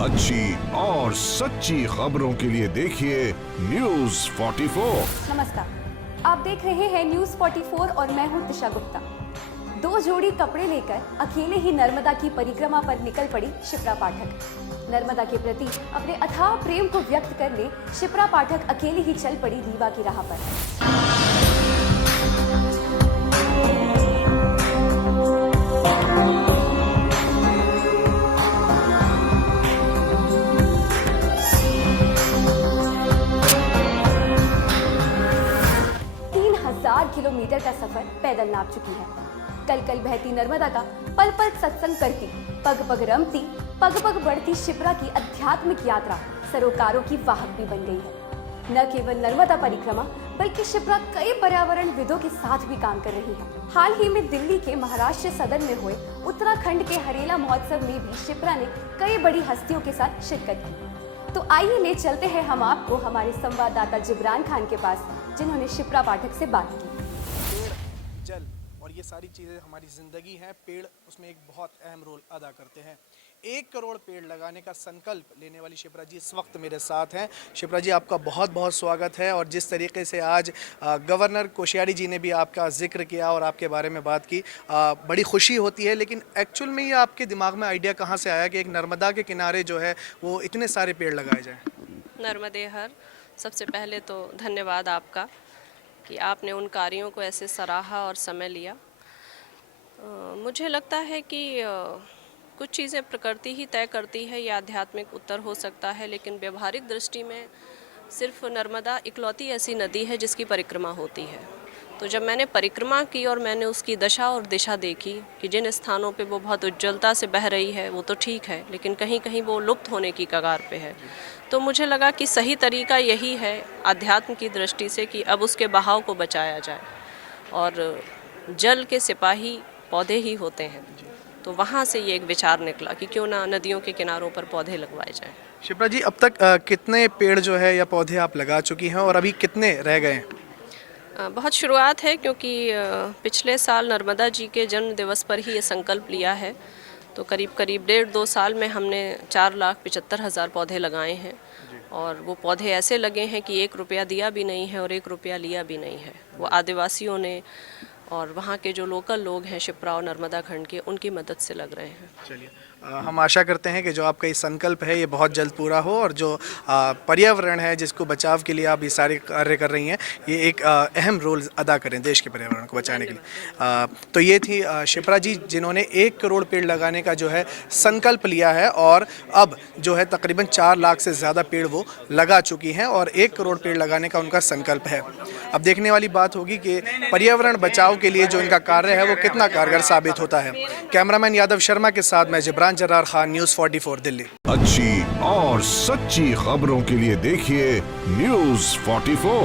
अच्छी और सच्ची खबरों के लिए देखिए न्यूज़ 44। नमस्कार, आप देख रहे हैं न्यूज़ 44 और मैं हूं तिशा गुप्ता। दो जोड़ी कपड़े लेकर अकेले ही नर्मदा की परिक्रमा पर निकल पड़ी शिप्रा पाठक। नर्मदा के प्रति अपने अथाह प्रेम को व्यक्त करने शिप्रा पाठक अकेले ही चल पड़ी रीवा की राह पर। किलोमीटर का सफर पैदल नाप चुकी है। कल कल बहती नर्मदा का पल पल सत्संग करती, पग पग रमती, पग पग बढ़ती शिप्रा की आध्यात्मिक यात्रा सरोकारों की वाहक भी बन गई है। न केवल नर्मदा परिक्रमा बल्कि शिप्रा कई पर्यावरणविदों के साथ भी काम कर रही है। हाल ही में दिल्ली के महाराष्ट्र सदन में हुए उत्तराखंड के हरेला महोत्सव में भी शिप्रा ने कई बड़ी हस्तियों के साथ शिरकत की। तो आइए ले चलते हैं हम आपको हमारे संवाददाता जिब्रान खान के पास, जिन्होंने शिप्रा पाठक से बात की। जल और ये सारी चीज़ें हमारी ज़िंदगी हैं। पेड़ उसमें एक बहुत अहम रोल अदा करते हैं। 1 करोड़ पेड़ लगाने का संकल्प लेने वाली शिप्रा जी इस वक्त मेरे साथ हैं। शिप्रा जी, आपका बहुत बहुत स्वागत है। और जिस तरीके से आज गवर्नर कोश्यारी जी ने भी आपका जिक्र किया और आपके बारे में बात की, बड़ी खुशी होती है। लेकिन एक्चुअल में ये आपके दिमाग में आइडिया कहाँ से आया कि एक नर्मदा के किनारे जो है वो इतने सारे पेड़ लगाए जाएँ? नर्मदे हर, सबसे पहले तो धन्यवाद आपका कि आपने उन कार्यों को ऐसे सराहा और समय लिया। मुझे लगता है कि कुछ चीज़ें प्रकृति ही तय करती है, या आध्यात्मिक उत्तर हो सकता है, लेकिन व्यवहारिक दृष्टि में सिर्फ नर्मदा इकलौती ऐसी नदी है जिसकी परिक्रमा होती है। तो जब मैंने परिक्रमा की और मैंने उसकी दशा और दिशा देखी कि जिन स्थानों पे वो बहुत उज्ज्वलता से बह रही है वो तो ठीक है, लेकिन कहीं कहीं वो लुप्त होने की कगार पे है, तो मुझे लगा कि सही तरीका यही है अध्यात्म की दृष्टि से कि अब उसके बहाव को बचाया जाए। और जल के सिपाही पौधे ही होते हैं, तो वहाँ से ये एक विचार निकला कि क्यों ना नदियों के किनारों पर पौधे लगवाए जाएं। शिप्रा जी, अब तक कितने पेड़ जो है या पौधे आप लगा चुकी हैं और अभी कितने रह गए हैं? बहुत शुरुआत है, क्योंकि पिछले साल नर्मदा जी के जन्म दिवस पर ही ये संकल्प लिया है। तो करीब करीब 1.5-2 साल में हमने 4,75,000 पौधे लगाए हैं। और वो पौधे ऐसे लगे हैं कि 1 रुपया दिया भी नहीं है और 1 रुपया लिया भी नहीं है। वो आदिवासियों ने और वहाँ के जो लोकल लोग हैं शिप्रा और नर्मदा खंड के, उनकी मदद से लग रहे हैं। चलिए, हम आशा करते हैं कि जो आपका ये संकल्प है ये बहुत जल्द पूरा हो और जो पर्यावरण है जिसको बचाव के लिए आप ये सारे कार्य कर रही हैं, ये एक अहम रोल अदा करें देश के पर्यावरण को बचाने के लिए। तो ये थी शिप्रा जी, जिन्होंने 1 करोड़ पेड़ लगाने का जो है संकल्प लिया है और अब जो है तकरीबन 4 लाख से ज़्यादा पेड़ वो लगा चुकी हैं और 1 करोड़ पेड़ लगाने का उनका संकल्प है। अब देखने वाली बात होगी कि पर्यावरण बचाव के लिए जो इनका कार्य है वो कितना कारगर साबित होता है। कैमरामैन यादव शर्मा के साथ मैं जिब्रान जरार खान, न्यूज़ 44 दिल्ली। अच्छी और सच्ची खबरों के लिए देखिए न्यूज़ 44।